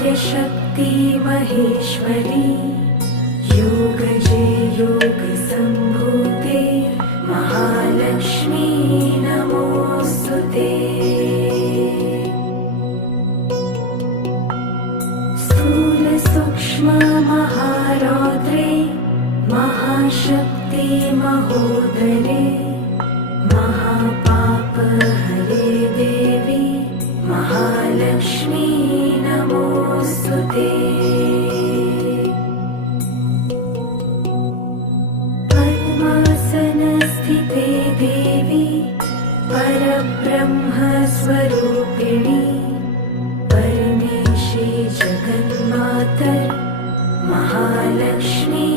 आद्यशक्ति महेश्वरी योगजे योगसम्भूते महालक्ष्मी नमोऽस्तुते। स्थूलसूक्ष्म महारौद्रे महाशक्ति महोदरे महापापहरे देवी महालक्ष्मी नमोऽस्तुते। पद्मासनस्थिते देवी परब्रह्मस्वरूपिणी परमेशी जगन्मातर् महालक्ष्मी